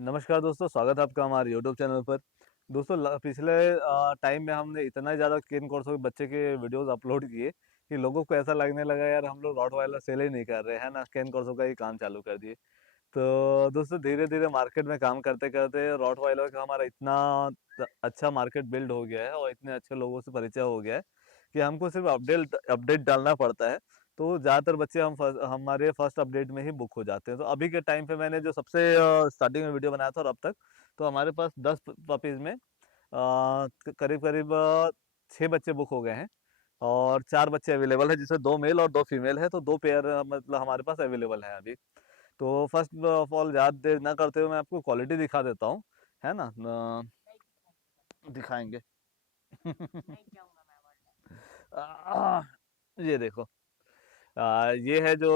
नमस्कार दोस्तों, स्वागत है आपका हमारे यूट्यूब चैनल पर। दोस्तों पिछले टाइम में हमने इतना ज़्यादा केन कॉर्सो के बच्चे के वीडियोस अपलोड किए कि लोगों को ऐसा लगने लगा यार हम लोग रॉटवाइलर सेल ही नहीं कर रहे हैं ना, केन कॉर्सो का ही काम चालू कर दिए। तो दोस्तों धीरे धीरे मार्केट में काम करते करते रॉटवाइलर का हमारा इतना अच्छा मार्केट बिल्ड हो गया है और इतने अच्छे लोगों से परिचय हो गया है कि हमको सिर्फ अपडेट अपडेट डालना पड़ता है। तो ज़्यादातर बच्चे हमारे फर्स्ट अपडेट में ही बुक हो जाते हैं। तो अभी के टाइम पे मैंने जो सबसे स्टार्टिंग में वीडियो बनाया था और अब तक तो हमारे पास 10 पपीज़ में करीब करीब 6 बच्चे बुक हो गए हैं और 4 बच्चे अवेलेबल है, जिसमें 2 मेल और 2 फीमेल है। तो 2 पेयर मतलब हमारे पास अवेलेबल है अभी। तो फर्स्ट ऑफ ऑल ज़्यादा देर ना करते हुए मैं आपको क्वालिटी दिखा देता हूँ, है ना। दिखाएंगे। आ, ये देखो, ये है जो,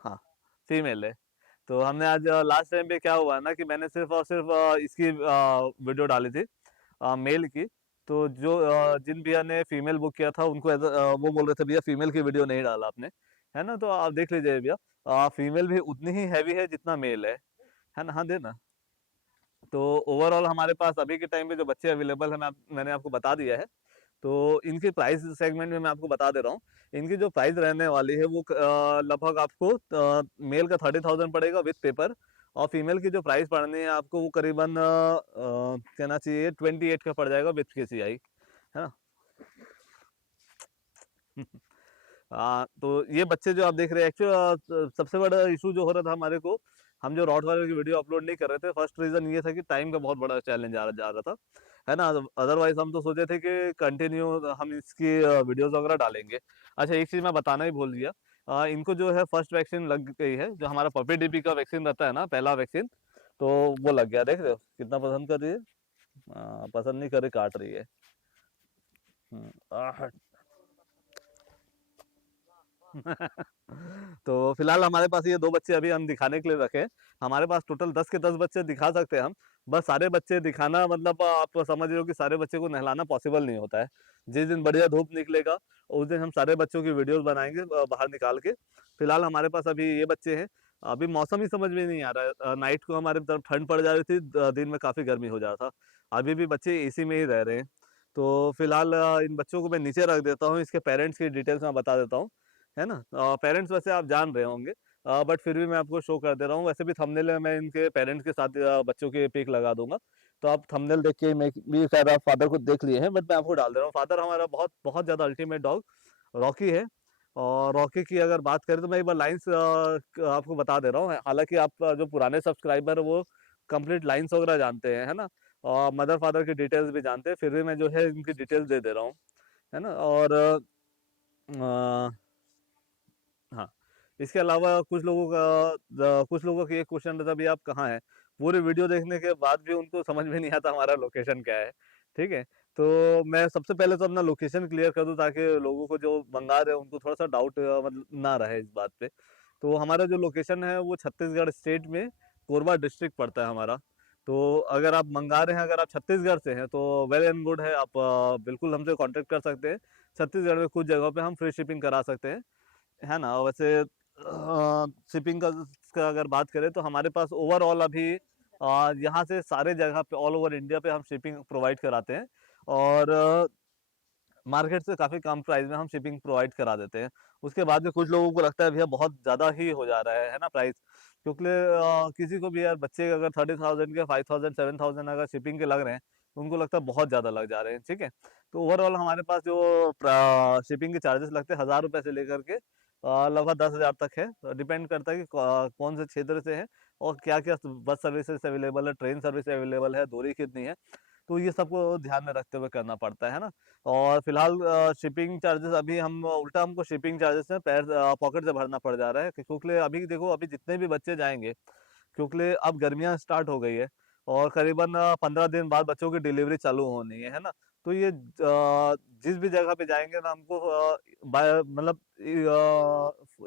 हाँ, फीमेल है। तो हमने आज लास्ट टाइम पे क्या हुआ ना कि मैंने सिर्फ और सिर्फ इसकी वीडियो डाली थी, मेल की। तो जो जिन भैया ने फीमेल बुक किया था उनको वो बोल रहे थे भैया फीमेल की वीडियो नहीं डाला आपने, है ना। तो आप देख लीजिए भैया, फीमेल भी उतनी ही हैवी है जितना मेल है ना। हाँ देना। तो ओवरऑल हमारे पास अभी के टाइम पे जो बच्चे अवेलेबल है मैंने आपको बता दिया है। तो इनके प्राइस सेगमेंट में मैं आपको बता दे रहा हूँ। इनकी जो प्राइस रहने वाली है वो लगभग आपको मेल का 30,000 पड़ेगा विथ पेपर। और फीमेल की जो प्राइस पड़नी है आपको वो करीबन कहना चाहिए 28 का पड़ जाएगा विथ KCI, है ना। तो ये बच्चे जो आप देख रहे हैं एक्चुअली सबसे बड़ा इशू जो हो रहा था हमारे को, हम जो रॉटवाइलर की वीडियो अपलोड नहीं कर रहे थे, फर्स्ट रीजन ये था कि टाइम का बहुत बड़ा चैलेंज जा रहा था, है ना। अदरवाइज हम तो सोचे थे कि कंटिन्यू हम इसकी वीडियोस वगैरह डालेंगे। अच्छा, एक चीज मैं बताना ही भूल गया, इनको जो है फर्स्ट वैक्सीन लग गई है, जो हमारा पपी डीपी का वैक्सीन रहता है ना, पहला वैक्सीन। तो वो लग गया, देख रहे हो कितना पसंद कर रही है। पसंद नहीं कर रही, काट रही है। आह। तो फिलहाल हमारे पास ये 2 बच्चे अभी हम दिखाने के लिए रखे हैं। हमारे पास टोटल 10 के 10 बच्चे दिखा सकते हैं हम। बस सारे बच्चे दिखाना मतलब आप समझ रहे हो कि सारे बच्चे को नहलाना पॉसिबल नहीं होता है। जिस दिन बढ़िया धूप निकलेगा उस दिन हम सारे बच्चों की वीडियोस बनाएंगे बाहर निकाल के। फिलहाल हमारे पास अभी ये बच्चे हैं। अभी मौसम ही समझ में नहीं आ रहा है, नाइट को हमारे तरफ ठंड पड़ जा रही थी, दिन में काफी गर्मी हो जा रहा था। अभी भी बच्चे एसी में ही रह रहे हैं। तो फिलहाल इन बच्चों को मैं नीचे रख देता हूँ, इसके पेरेंट्स की डिटेल्स मैं बता देता हूँ, है ना। पेरेंट्स वैसे आप जान रहे होंगे, बट फिर भी मैं आपको शो कर दे रहा हूँ। वैसे भी थंबनेल में मैं इनके पेरेंट्स के साथ बच्चों के पिक लगा दूंगा। तो आप थंबनेल देख के मैं भी शायद आप फादर को देख लिए हैं, बट मैं आपको डाल दे रहा हूँ। फादर हमारा बहुत बहुत ज्यादा अल्टीमेट डॉग रॉकी है। और रॉकी की अगर बात करें तो मैं एक बार लाइंस आपको बता दे रहा हूँ। हालांकि आप जो पुराने सब्सक्राइबर वो कंप्लीट लाइंस वगैरह जानते हैं, है ना। और मदर फादर की डिटेल्स भी जानते हैं, फिर भी मैं जो है इनकी डिटेल्स दे दे रहा हूँ, है ना। और हाँ, इसके अलावा कुछ लोगों का ये क्वेश्चन रहता भी आप कहाँ हैं। पूरी वीडियो देखने के बाद भी उनको समझ में नहीं आता हमारा लोकेशन क्या है। ठीक है। तो मैं सबसे पहले तो अपना लोकेशन क्लियर कर दूं ताकि लोगों को जो मंगा रहे हैं उनको थोड़ा सा डाउट मतलब ना रहे इस बात पे। तो हमारा जो लोकेशन है वो छत्तीसगढ़ स्टेट में कोरबा डिस्ट्रिक्ट पड़ता है हमारा। तो अगर आप मंगा रहे हैं, अगर आप छत्तीसगढ़ से हैं तो वेल एंड गुड है, आप बिल्कुल हमसे कांटेक्ट कर सकते हैं। छत्तीसगढ़ में कुछ जगहों पे हम फ्री शिपिंग करा सकते हैं, है ना। वैसे शिपिंग का अगर बात करें तो हमारे पास ओवरऑल अभी यहाँ से सारे जगह पे ऑल ओवर इंडिया पे हम शिपिंग प्रोवाइड कराते हैं। और मार्केट से काफ़ी कम प्राइस में हम शिपिंग प्रोवाइड करा देते हैं। उसके बाद में कुछ लोगों को लगता है भैया बहुत ज़्यादा ही हो जा रहा है ना प्राइस। क्योंकि किसी को भी यार बच्चे अगर 30,000 के 5,000 7,000 अगर शिपिंग के लग रहे हैं तो उनको लगता है बहुत ज़्यादा लग जा रहे हैं। ठीक है। तो ओवरऑल हमारे पास जो शिपिंग के चार्जेस लगते हैं 1,000 रुपये से लेकर के लगभग 10,000 तक है। डिपेंड करता है कि कौन से क्षेत्र से है और क्या क्या बस सर्विसेज अवेलेबल है, ट्रेन सर्विस अवेलेबल है, दूरी कितनी है। तो ये सबको ध्यान में रखते हुए करना पड़ता है ना। और फिलहाल शिपिंग चार्जेस अभी हम उल्टा हमको शिपिंग चार्जेस में पैर पॉकेट से भरना पड़ जा रहा है, क्योंकि अभी देखो अभी जितने भी बच्चे जाएंगे, क्योंकि अब गर्मियां स्टार्ट हो गई है और करीबन 15 दिन बाद बच्चों की डिलीवरी चालू होनी है ना। तो ये जिस भी जगह पे जाएंगे ना हमको मतलब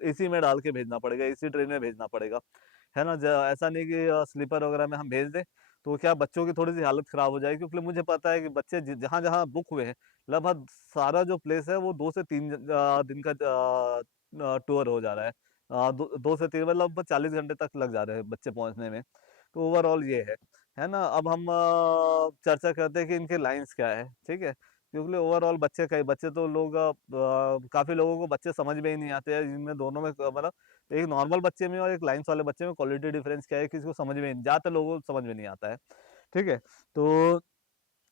एसी में डाल के भेजना पड़ेगा, एसी ट्रेन में भेजना पड़ेगा, है ना। ऐसा नहीं कि स्लीपर वगैरह में हम भेज दें तो क्या बच्चों की थोड़ी सी हालत खराब हो जाएगी। क्योंकि मुझे पता है कि बच्चे जहाँ जहाँ बुक हुए हैं लगभग सारा जो प्लेस है वो 2 से 3 दिन का टूर हो जा रहा है। 2 से 3 मतलब 40 घंटे तक लग जा रहे हैं बच्चे पहुंचने में। तो ओवरऑल ये है ना। अब हम चर्चा करते हैं कि इनके लाइंस क्या है, ठीक है। क्योंकि ओवरऑल बच्चे कई बच्चे तो लोग काफी लोगों को बच्चे समझ में ही नहीं आते हैं, इनमें दोनों में मतलब एक नॉर्मल बच्चे में और एक लाइंस वाले बच्चे में क्वालिटी डिफरेंस क्या है, किसी को समझ में ज्यादातर लोगों को समझ में नहीं आता है, ठीक है। तो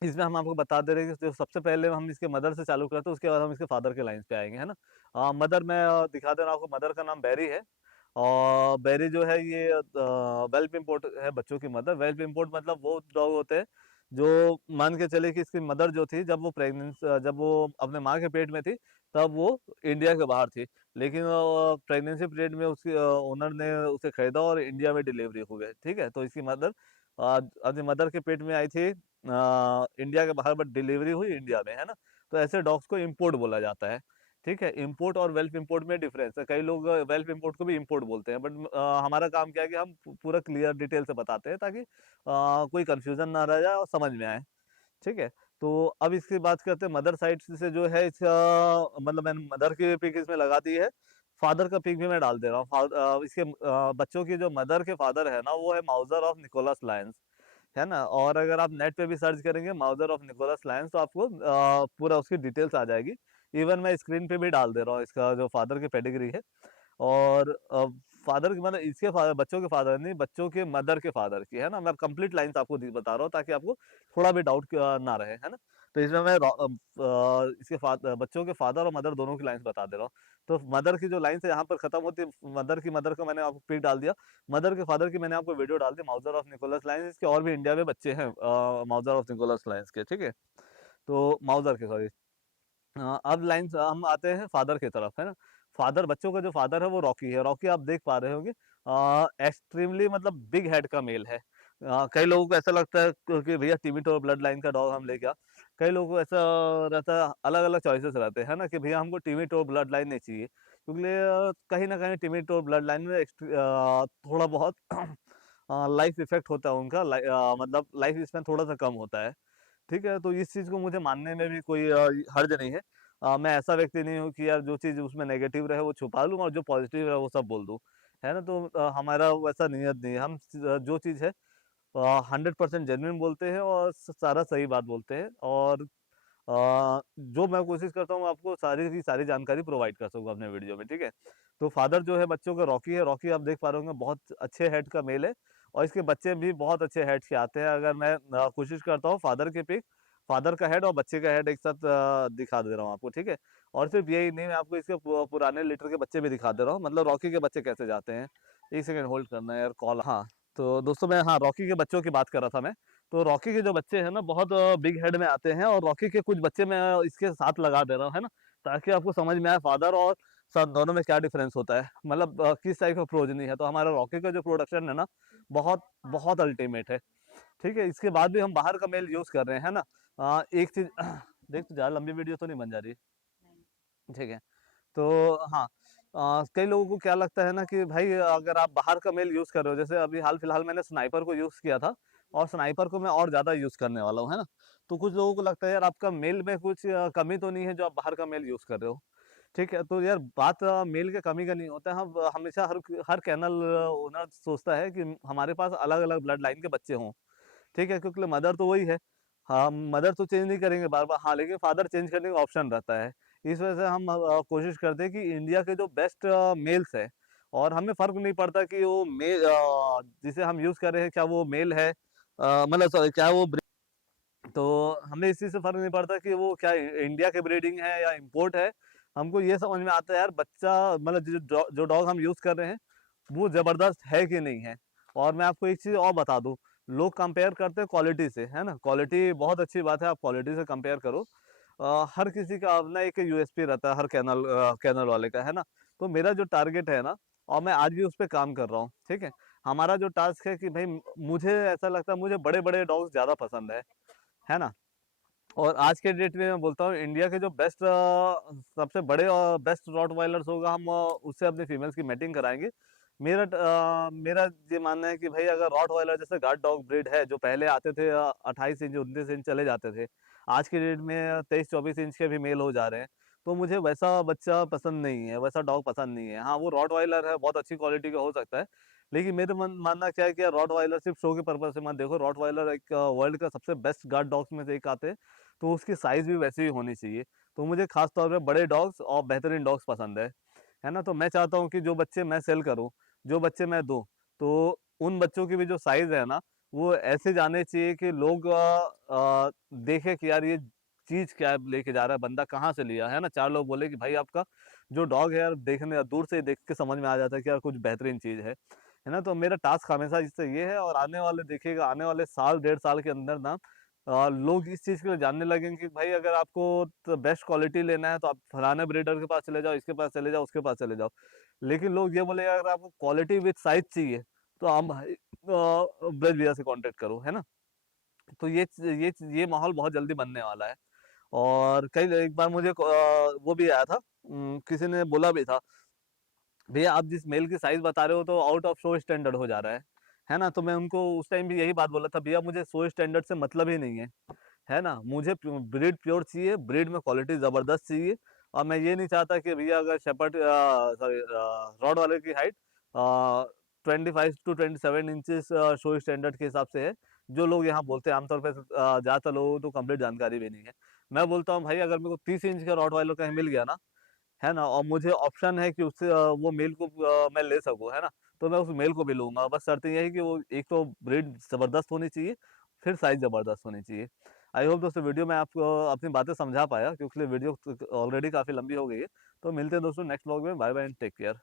इसमें हम आपको बता दे रहे हैं कि जो सबसे पहले हम इसके मदर से चालू करते हैं, उसके बाद हम इसके फादर के लाइंस पे आएंगे, है ना। मदर में दिखा दे रहा हूँ आपको, मदर का नाम बैरी है। और बैरी जो है ये वेल्प इम्पोर्ट है बच्चों की मदर। वेल्प इम्पोर्ट मतलब वो डॉग होते हैं जो मान के चले कि इसकी मदर जो थी जब वो जब वो अपने माँ के पेट में थी तब वो इंडिया के बाहर थी, लेकिन प्रेगनेंसी पीरियड में उसकी ओनर ने उसे खरीदा और इंडिया में डिलीवरी हो गई, ठीक है। तो इसकी मदर अपनी मदर के पेट में आई थी इंडिया के बाहर, बट डिलीवरी हुई इंडिया में, है ना। तो ऐसे डॉग्स को इम्पोर्ट बोला जाता है, ठीक है। इम्पोर्ट और वेल्फ इम्पोर्ट में डिफरेंस है। कई लोग वेल्फ इम्पोर्ट को भी इम्पोर्ट बोलते हैं, बट हमारा काम क्या है कि हम पूरा क्लियर डिटेल से बताते हैं ताकि कोई कंफ्यूजन ना रह जाए और समझ में आए, ठीक है। तो अब इसकी बात करते हैं मदर साइड से जो है इसका, मतलब मैंने मदर की पिक इसमें लगा दी है, फादर का पिक भी मैं डाल दे रहा हूँ। इसके बच्चों की जो मदर के फादर है ना वो है माउजर ऑफ निकोलस लायंस, है ना। और अगर आप नेट पे भी सर्च करेंगे माउजर ऑफ निकोलस लायंस तो आपको पूरा उसकी डिटेल्स आ जाएगी। इवन मैं स्क्रीन पे भी डाल दे रहा हूँ इसका जो फादर की पेडिग्री है। और फादर की मतलब इसके फादर, बच्चों के फादर नहीं, बच्चों के मदर के फादर की, है ना। मैं कंप्लीट लाइंस आपको बता रहा हूँ ताकि आपको थोड़ा भी डाउट ना रहे, है ना। तो इसमें मैं इसके बच्चों के फादर और मदर दोनों की लाइंस बता दे रहा हूँ। तो मदर की जो लाइंस है यहाँ पर खत्म होती है, मदर का मैंने आपको पिक डाल दिया। मदर के फादर की मैंने आपको वीडियो डाल दी, माउजर ऑफ निकोलस लाइंस। इसके और भी इंडिया में बच्चे हैं माउजर ऑफ निकोलस लाइंस के, ठीक है। तो माउजर के, सॉरी। अब लाइन हम आते हैं फादर की तरफ, है ना। फादर, बच्चों का जो फादर है वो रॉकी है। रॉकी आप देख पा रहे होंगे एक्सट्रीमली मतलब बिग हेड का मेल है। कई लोगों को ऐसा लगता है कि भैया टिमिटोर ब्लड लाइन का डॉग हम लेके आ। कई लोगों को ऐसा रहता है, अलग अलग चॉइसेस रहते हैं ना, कि भैया हमको टिमिटोर ब्लड लाइन नहीं चाहिए, क्योंकि कहीं ना कहीं टिमिटोर ब्लड लाइन में थोड़ा बहुत लाइफ इफेक्ट होता है उनका, मतलब लाइफ स्पैन थोड़ा सा कम होता है, ठीक है। तो इस चीज को मुझे मानने में भी कोई हर्ज नहीं है। मैं ऐसा व्यक्ति नहीं हूँ कि यार जो चीज उसमें नेगेटिव रहे वो छुपा लूँ और जो पॉजिटिव रहे वो सब बोल दूँ, है ना। तो हमारा वैसा नियत नहीं है। हम जो चीज है 100% जेन्युइन बोलते हैं और सारा सही बात बोलते हैं। और जो मैं कोशिश करता हूँ आपको सारी की सारी जानकारी प्रोवाइड कर सकूँ अपने वीडियो में, ठीक है। तो फादर जो है बच्चों का रॉकी है। रॉकी आप देख पा रहे होंगे बहुत अच्छे हेड का मेल है, और इसके बच्चे भी बहुत अच्छे हेड के आते हैं। अगर मैं कोशिश करता हूँ फादर के पिक, फादर का हेड और बच्चे का हेड एक साथ दिखा दे रहा हूँ आपको, ठीक है। और सिर्फ यही नहीं, मैं आपको इसके पुराने लीटर के बच्चे भी दिखा दे रहा हूँ, मतलब रॉकी के बच्चे कैसे जाते हैं। एक सेकंड होल्ड करना है यार, कॉल। हाँ, तो दोस्तों मैं, हाँ, रॉकी के बच्चों की बात कर रहा था मैं। तो रॉकी के जो बच्चे हैं ना बहुत बिग हेड में आते हैं, और रॉकी के कुछ बच्चे मैं इसके साथ लगा दे रहा हूँ, है ना, ताकि आपको समझ में आए फादर और सन दोनों में क्या डिफरेंस होता है, मतलब किस टाइप का प्रोजनी है। तो हमारा रॉकी का जो प्रोडक्शन है ना बहुत बहुत अल्टीमेट है, ठीक है। इसके बाद भी हम बाहर का मेल यूज कर रहे हैं, है ना। एक चीज देख, तो ज्यादा लंबी वीडियो तो नहीं बन जा रही, ठीक है। तो हाँ, कई लोगों को क्या लगता है ना कि भाई अगर आप बाहर का मेल यूज कर रहे हो, जैसे अभी हाल फिलहाल मैंने स्नाइपर को यूज किया था, और स्नाइपर को मैं और ज्यादा यूज करने वाला हूँ, है ना। तो कुछ लोगों को लगता है यार आपका मेल में कुछ कमी तो नहीं है जो आप बाहर का मेल यूज कर रहे हो, ठीक है। तो यार बात मेल के कमी का नहीं होता है। हम हमेशा हर कैनल ओनर सोचता है कि हमारे पास अलग अलग ब्लड लाइन के बच्चे हों, ठीक है, क्योंकि मदर तो वही है। हाँ, मदर तो चेंज नहीं करेंगे बार बार, हाँ, लेकिन फादर चेंज करने का ऑप्शन रहता है। इस वजह से हम कोशिश करते हैं कि इंडिया के जो बेस्ट मेल्स है, और हमें फर्क नहीं पड़ता कि वो मेल जिसे हम यूज कर रहे हैं क्या वो मेल है, मतलब sorry, क्या वो तो हमें इस चीज से फर्क नहीं पड़ता कि वो क्या इंडिया के ब्रीडिंग है या इम्पोर्ट है। हमको ये समझ में आता है यार बच्चा, मतलब जो डॉग हम यूज कर रहे हैं वो जबरदस्त है कि नहीं है। और मैं आपको एक चीज और बता दूं, लोग कंपेयर करते हैं क्वालिटी से, है ना। क्वालिटी बहुत अच्छी बात है, आप क्वालिटी से कंपेयर करो। हर किसी का अपना एक यूएसपी रहता है, हर कैनल वाले का, है ना। तो मेरा जो टारगेट है ना, और मैं आज भी उस पर काम कर रहा हूँ, ठीक है। हमारा जो टास्क है कि भाई मुझे ऐसा लगता है मुझे बड़े बड़े डॉग्स ज्यादा पसंद है ना। और आज के डेट में मैं बोलता हूँ इंडिया के जो बेस्ट सबसे बड़े और बेस्ट रॉट वाइलर्स होगा, हम उससे अपने फीमेल्स की मैटिंग कराएंगे। मेरा ये मानना है कि भाई अगर रॉट वाइलर जैसे गार्ड डॉग ब्रीड है जो पहले आते थे 28 इंच 29 इंच चले जाते थे, आज के डेट में 23 24 इंच के भी मेल हो जा रहे हैं। तो मुझे वैसा बच्चा पसंद नहीं है, वैसा डॉग पसंद नहीं है। हाँ, वो रॉट वाइलर है, बहुत अच्छी क्वालिटी का हो सकता है, लेकिन मेरे मानना क्या है कि रॉट वाइलर सिर्फ शो के पर्पज से मत देखो। रॉट वाइलर एक वर्ल्ड का सबसे बेस्ट गार्ड डॉग्स में से एक आते हैं, तो उसकी साइज भी वैसे ही होनी चाहिए। तो मुझे खास तौर पे बड़े डॉग्स और बेहतरीन डॉग्स पसंद है ना। तो मैं चाहता हूँ कि जो बच्चे मैं सेल करूँ, जो बच्चे मैं दूँ, तो उन बच्चों की भी जो साइज है ना, वो ऐसे जाने चाहिए कि लोग देखे कि यार ये चीज क्या है लेके जा रहा है, बंदा कहाँ से लिया है ना। चार लोग बोले कि भाई आपका जो डॉग है यार, देखने दूर से ही देख के समझ में आ जाता है कि यार कुछ बेहतरीन चीज है ना। तो मेरा टास्क हमेशा इससे ये है, और आने वाले देखिएगा, आने वाले साल 1.5 साल के अंदर ना लोग इस चीज के लिए जानने लगेंगे कि भाई अगर आपको बेस्ट क्वालिटी लेना है तो आप फलाने ब्रीडर के पास चले जाओ, इसके पास चले जाओ, उसके पास चले जाओ। लेकिन लोग ये बोले अगर आपको क्वालिटी विद साइज चाहिए तो आप भाई ब्रज भैया से कांटेक्ट करो, है ना। तो ये माहौल बहुत जल्दी बनने वाला है। और कई एक बार मुझे वो भी आया था, किसी ने बोला भी था, भैया आप जिस मेल की साइज बता रहे हो तो आउट ऑफ शो स्टैंडर्ड हो जा रहा है ना। तो मैं उनको उस टाइम भी यही बात बोला था, भैया मुझे शो स्टैंडर्ड से मतलब ही नहीं है ना। मुझे ब्रीड प्योर चाहिए, ब्रीड में क्वालिटी जबरदस्त चाहिए। और मैं ये नहीं चाहता कि भैया अगर शेपर्ड सॉरी रॉड वाले की height 25 to 27 inches show standard के हिसाब से है, जो लोग यहाँ बोलते हैं आमतौर पर, ज्यादातर लोगों को तो कंप्लीट जानकारी भी नहीं है। मैं बोलता हूँ भाई अगर मेरे को 30 इंच का रॉड वाइलर कहीं मिल गया ना, है ना, और मुझे ऑप्शन है कि उससे वो मेल को मैं ले सकूं, है ना, तो मैं उस मेल को भी लूंगा। बस शर्त यह है कि वो एक तो ब्रीड जबरदस्त होनी चाहिए, फिर साइज जबरदस्त होनी चाहिए। आई होप दोस्तों वीडियो में आपको अपनी बातें समझा पाया, क्योंकि वीडियो ऑलरेडी काफी लंबी हो गई है। तो मिलते हैं दोस्तों नेक्स्ट व्लॉग में। Bye bye and take care.